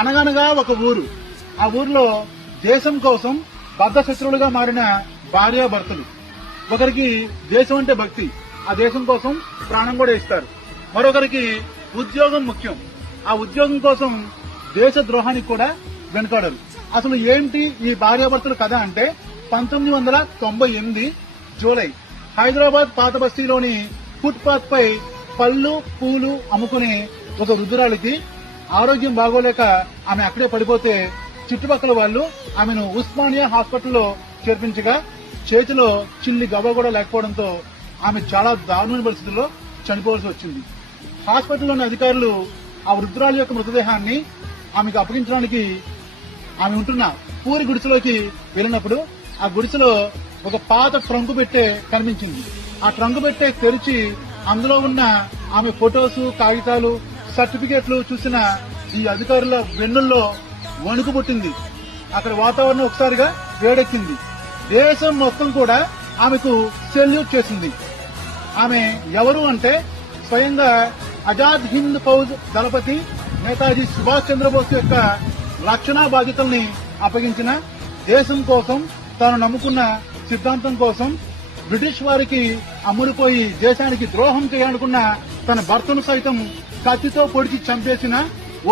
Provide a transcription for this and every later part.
అనగనగా ఒక ఊరు. ఆ ఊర్లో దేశం కోసం బద్ధ శత్రువులుగా మారిన భార్యాభర్తలు ఒకరికి దేశం అంటే భక్తి ఆ దేశం కోసం ప్రాణం కూడా ఇస్తారు. మరొకరికి ఉద్యోగం ముఖ్యం. ఆ ఉద్యోగం కోసం దేశ ద్రోహానికి కూడా వెనుకాడరు. అసలు ఏంటి ఈ భార్యాభర్తల కథ అంటే పంతొమ్మిది వందల తొంభై ఎనిమిది జూలై హైదరాబాద్ పాత బస్తీలోని ఫుట్పాత్ పై పళ్ళు పూలు అమ్ముకునే ఒక వృద్ధురాలికి ఆరోగ్యం బాగోలేక ఆమె అక్కడే పడిపోతే చుట్టుపక్కల వాళ్ళు ఆమెను ఉస్మానియా హాస్పిటల్లో చేర్పించగా చేతిలో చిల్లి గవ్వ కూడా లేకపోవడంతో ఆమె చాలా దారుణమైన పరిస్థితుల్లో చనిపోవాల్సి వచ్చింది. హాస్పిటల్లోని అధికారులు ఆ వృద్ధురాలి యొక్క మృతదేహాన్ని ఆమెకు అప్పగించడానికి ఆమె ఉంటున్న పూరి గుడిసెలోకి వెళ్ళినప్పుడు ఆ గుడిసెలో ఒక పాత ట్రంకు పెట్టే కనిపించింది. ఆ ట్రంకు పెట్టే తెరిచి అందులో ఉన్న ఆమె ఫొటోస్ కాగితాలు సర్టిఫికేట్లు చూసిన ఈ అధికారుల వెన్నుల్లో వణుకు పుట్టింది. అక్కడ వాతావరణం ఒకసారిగా వేడెక్కింది. దేశం మొత్తం కూడా ఆమెకు సెల్యూట్ చేసింది. ఆమె ఎవరు అంటే స్వయంగా ఆజాద్ హింద్ ఫౌజ్ దళపతి నేతాజీ సుభాష్ చంద్రబోస్ యొక్క రక్షణ బాధ్యతల్ని అప్పగించిన దేశం కోసం తాను నమ్ముకున్న సిద్ధాంతం కోసం బ్రిటిష్ వారికి అమ్ముడుపోయి దేశానికి ద్రోహం చేయాలనుకున్న తన భర్తను సైతం కత్తితో పొడిచి చంపేసిన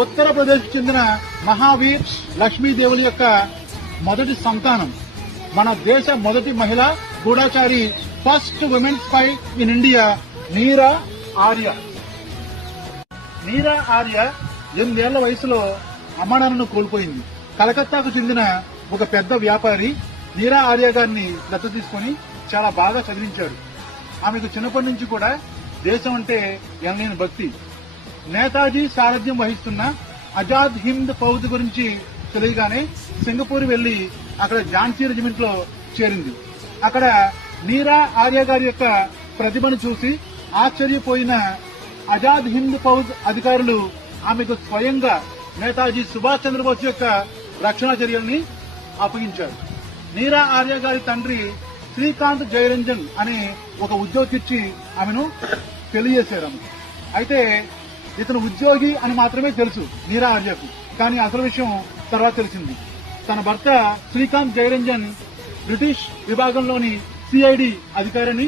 ఉత్తరప్రదేశ్ చెందిన మహావీర్ లక్ష్మీదేవుల యొక్క మొదటి సంతానం. మన దేశ మొదటి మహిళ గూఢాచారి first women spy in India Neera Arya. Neera Arya ఎనిమిదేళ్ళ వయసులో అమ్మానాన్నను కోల్పోయింది. కలకత్తాకు చెందిన ఒక పెద్ద వ్యాపారి నీరా ఆర్య గారిని దత్త తీసుకుని చాలా బాగా చదివించాడు. ఆమెకు చిన్నప్పటి నుంచి కూడా దేశం అంటే ఎనలేని భక్తి. నేతాజీ సారథ్యం వహిస్తున్న ఆజాద్ హింద్ ఫౌజ్ గురించి తెలియగానే సింగపూర్ వెళ్ళి అక్కడ ఝాన్సీ రెజిమెంట్లో చేరింది. అక్కడ నీరా ఆర్య గారి యొక్క ప్రతిభను చూసి ఆశ్చర్యపోయిన ఆజాద్ హింద్ ఫౌజ్ అధికారులు ఆమెకు స్వయంగా నేతాజీ సుభాష్ చంద్రబోస్ యొక్క రక్షణ చర్యల్ని అప్పగించారు. నీరా ఆర్య గారి తండ్రి శ్రీకాంత్ జయరంజన్ అనే ఒక ఉద్యోగి ఇచ్చి ఆమెను తెలియజేశారు. అయితే ఇతను ఉద్యోగి అని మాత్రమే తెలుసు నీరా ఆర్యకు. కానీ అసలు విషయం తర్వాత తెలిసింది. తన భర్త శ్రీకాంత్ జయరంజన్ బ్రిటిష్ విభాగంలోని సిఐడి అధికారిని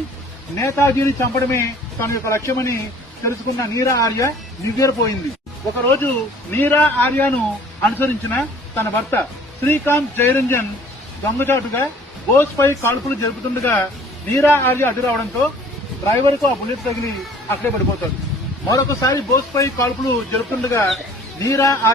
నేతాజీని చంపడమే తన యొక్క లక్ష్యమని తెలుసుకున్న నీరా ఆర్య నివ్వెరపోయింది. ఒకరోజు నీరా ఆర్యను అనుసరించిన తన భర్త శ్రీకాంత్ జయరంజన్ దొంగచాటుగా బోస్ పై కాల్పులు జరుపుతుండగా నీరా ఆర్య అడ్డు రావడంతో డ్రైవర్ ఆ బుల్లెట్ తగిలి అక్కడే పడిపోతాడు. మరొకసారి బోస్పై కాల్పులు జరుపుతుండగా నీరా